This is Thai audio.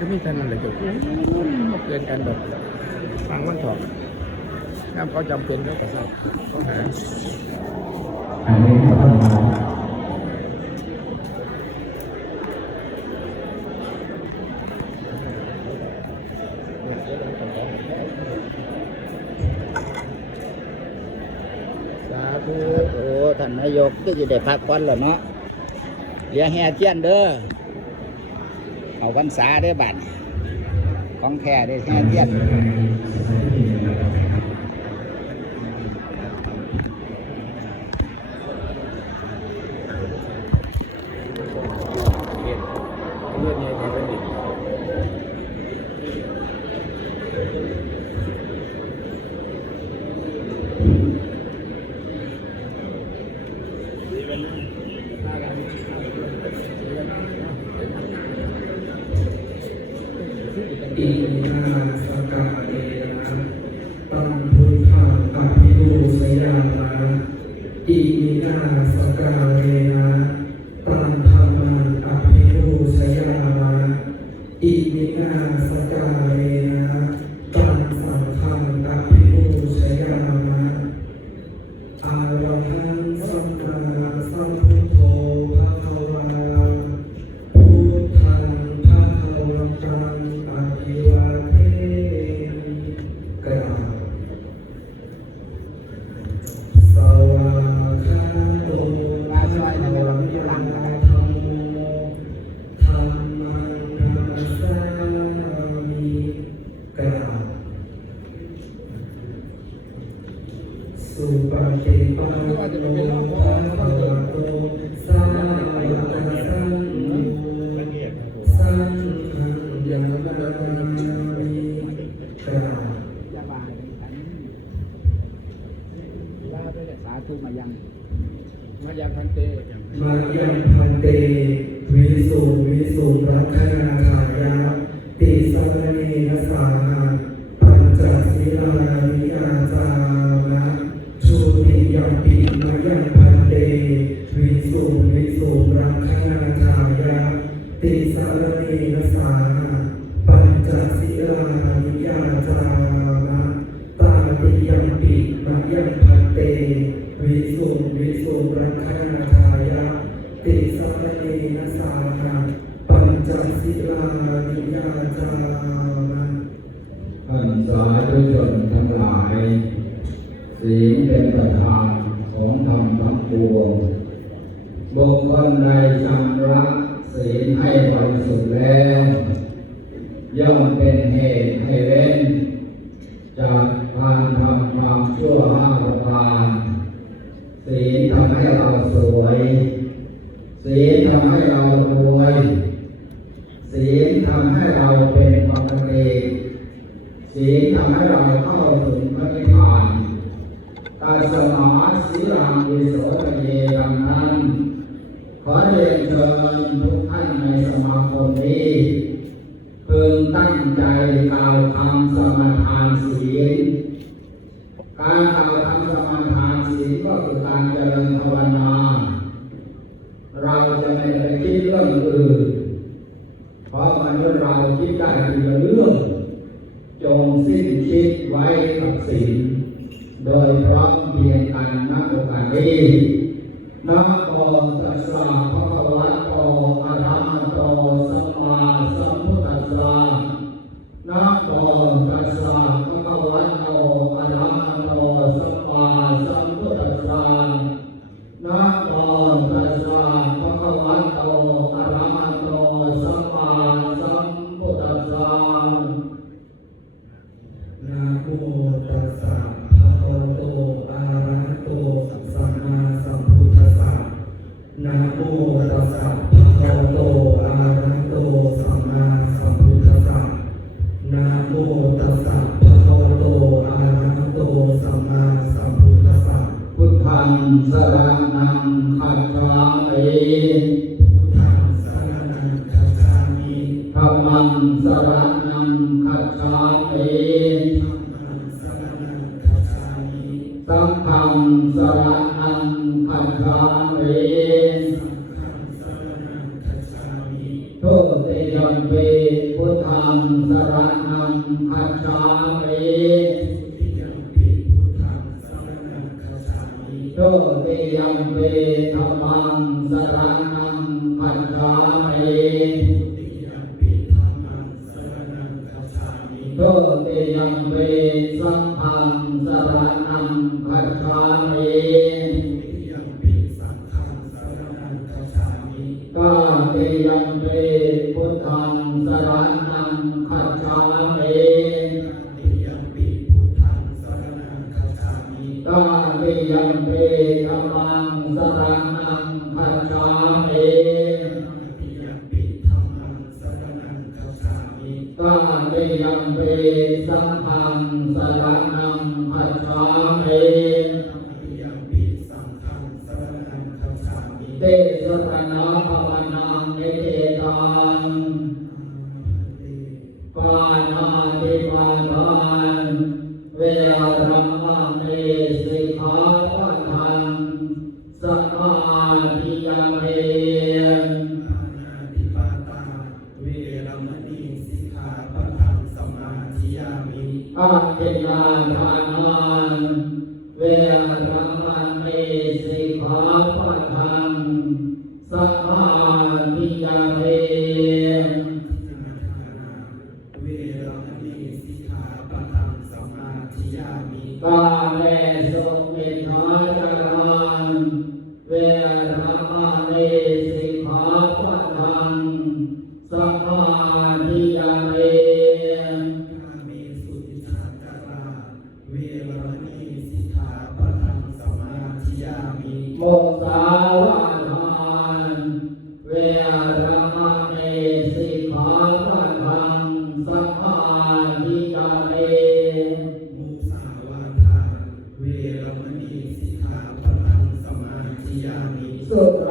ก็มีเท่านั้นแหละเจ้าบ่เกินกันดอกฟังมันถอดงามเขาจำเป็นเขาก็ใส่เขาหาโอ้ท่านนายกก็จะได้พักผ่อนแล้วเนาะเลี้ยงแห่เทียนเด้อ เอาพรรษาได้บัดของแท้ได้แค่เทียน สุปฏิปันโนภะคะวะโตสาวกสังสังฆังยังนามิกราบยาบายกันลาด้วยสาธุมายังมายังทันเตมายังพันเตวิสุวิสุรัคนาฉายาติสรเนนะสาหะปัญจศีลานิ ชูติยัมปิมายังพันเตวิสุวิสุรัคนาฉายาติสารเนนะสาหะปัญจศีลานิยาจามะตาติยัมปิมายังพันเตวิสุวิสุรัคนาทายาติสารเนนะสาหะปัญจศีลานิยาจามะท่านสาธุชนทั้งหลาย ศีลเป็นประธานของธรรมทั้งปวงบุคคลใดชำระศีลให้บริสุทธิ์แล้ว ย่อมเป็นเหตุให้เว้นจากการทำความชั่วห้าประการศีลทำให้เราสวยศีลทำให้ ขอเรียนเชิญทุกท่านในสมาคมนี้พึงตั้งใจกล่าวคำสมาทานศีลการกล่าวคำสมาทานศีลก็คือการเจริญภาวนา เราจะไม่ไปคิดเรื่องอื่นเพราะมนุษย์เราคิดได้ทีละเรื่องจงสิ้นคิดไว้กับศีลโดยพร้อมเพียงกันณโอกาสนี้ นะโมตัสสะภะคะวะโต มังสรนังคัจามิสังฆังสรนังคัจฉามิทุติยมปีพุทธังสรนังคัจฉามิทุติยมปีธรรมังสรนัง โชติยังเวสัมพันสรนังคัจฉามิ หังสรณังคัจฉามิเตสตรนาภาวนังเนเตตังปานาติปาานเวรม ทรงเป็ะจารย์เวรมาเนสิขาปะทังสมาทิเรกาเมสุติสาจาราเวรมณีสิขาปะทังสมาธิยามิว что